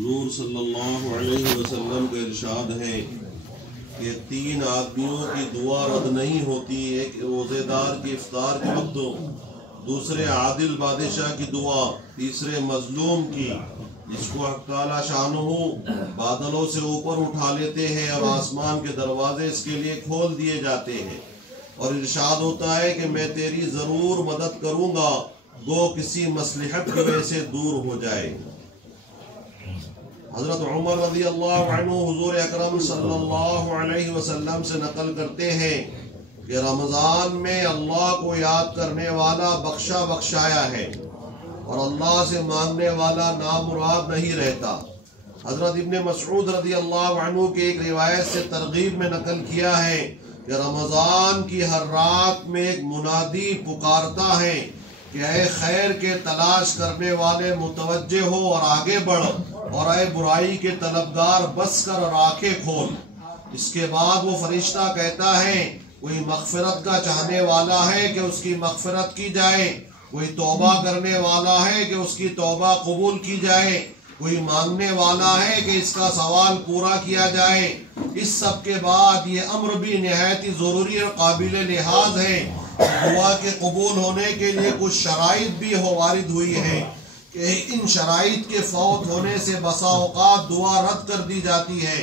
حضور صلی اللہ علیہ وسلم کا ارشاد ہے کہ 3 آدمیوں کی دعا رد نہیں ہوتی، ایک روزے دار کی افطار کے وقت، دوسرے عادل بادشاہ کی دعا، تیسرے مظلوم کی، جس کو حق تعالی شانہ بادلوں سے اوپر اٹھا لیتے ہیں اور آسمان کے دروازے اس کے لیے کھول دیے جاتے ہیں، اور ارشاد ہوتا ہے کہ میں تیری ضرور مدد کروں گا، گو کسی مصلحت کی وجہ سے دور ہو جائے۔ حضرت عمر رضی اللہ عنہ حضور اکرم صلی اللہ علیہ وسلم سے نقل کرتے ہیں کہ رمضان میں اللہ کو یاد کرنے والا بخشا بخشایا ہے اور اللہ سے مانگنے والا نامراد نہیں رہتا۔ حضرت ابن مسعود رضی اللہ عنہ کی ایک روایت سے ترغیب میں نقل کیا ہے کہ رمضان کی ہر رات میں ایک منادی پکارتا ہے کہ اے خیر کے تلاش کرنے والے متوجہ ہو اور آگے بڑھ، اور اے برائی کے طلبگار بس کر اور آنکھیں کھول۔ اس کے بعد وہ فرشتہ کہتا ہے کوئی مغفرت کا چاہنے والا ہے کہ اس کی مغفرت کی جائے، کوئی توبہ کرنے والا ہے کہ اس کی توبہ قبول کی جائے، کوئی مانگنے والا ہے کہ اس کا سوال پورا کیا جائے۔ اس سب کے بعد یہ امر بھی نہایت ضروری اور قابل لحاظ ہے، دعا کے قبول ہونے کے لیے کچھ شرائط بھی وارد ہوئی ہیں کہ ان شرائط کے فوت ہونے سے بسا اوقات دعا رد کر دی جاتی ہے۔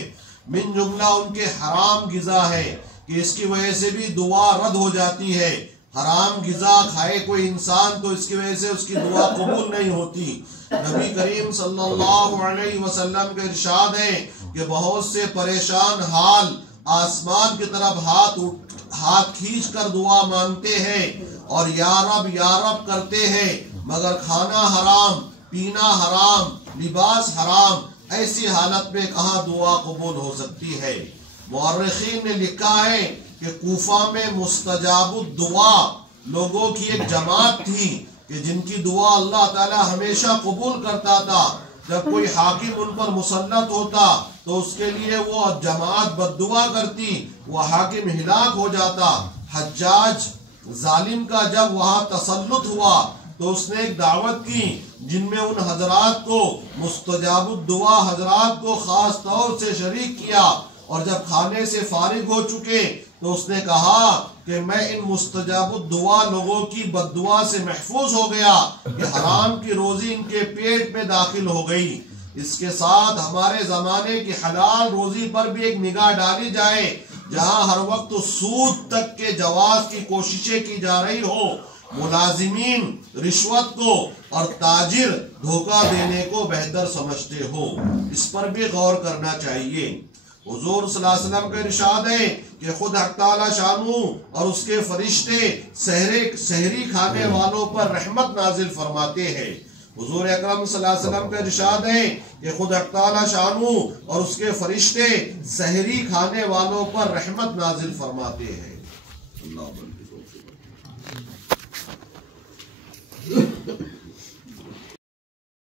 من جملہ ان کے حرام غذا ہے کہ اس کی وجہ سے بھی دعا رد ہو جاتی ہے۔ حرام غذا کھائے کوئی انسان تو اس کی وجہ سے اس کی دعا قبول نہیں ہوتی۔ نبی کریم صلی اللہ علیہ وسلم کا ارشاد ہے کہ بہت سے پریشان حال آسمان کی طرف ہاتھ کھینچ کر دعا مانگتے ہیں اور یا رب کرتے ہیں، مگر کھانا حرام، پینا حرام، لباس حرام، ایسی حالت میں کہاں دعا قبول ہو سکتی ہے؟ مورخین نے لکھا ہے کہ کوفہ میں مستجاب الدعا لوگوں کی ایک جماعت تھی کہ جن کی دعا اللہ تعالی ہمیشہ قبول کرتا تھا۔ جب کوئی حاکم ان پر مسلط ہوتا تو اس کے لیے وہ جماعت بد دعا کرتی، وہ حاکم ہلاک ہو جاتا۔ حجاج ظالم کا جب وہاں تسلط ہوا تو اس نے ایک دعوت کی جن میں ان حضرات کو، مستجاب الدعا حضرات کو خاص طور سے شریک کیا، اور جب کھانے سے فارغ ہو چکے تو اس نے کہا کہ میں ان مستجاب الدعا لوگوں کی بد دعا سے محفوظ ہو گیا کہ حرام کی روزی ان کے پیٹ میں داخل ہو گئی۔ اس کے ساتھ ہمارے زمانے کی حلال روزی پر بھی ایک نگاہ ڈالی جائے، جہاں ہر وقت سود تک کے جواز کی کوششیں کی جا رہی ہو، ملازمین رشوت کو اور تاجر دھوکہ دینے کو بہتر سمجھتے ہو، اس پر بھی غور کرنا چاہیے۔ حضور صلی اللہ علیہ وسلم کا ارشاد ہے کہ خود حق تعالی شانہ اور اس کے فرشتے سحری کھانے والوں پر رحمت نازل فرماتے ہیں۔ حضور اکرم صلی اللہ علیہ وسلم کا ارشاد ہے کہ خود حق تعالی شانہ اور اس کے فرشتے سحری کھانے والوں پر رحمت نازل فرماتے ہیں۔ اللہ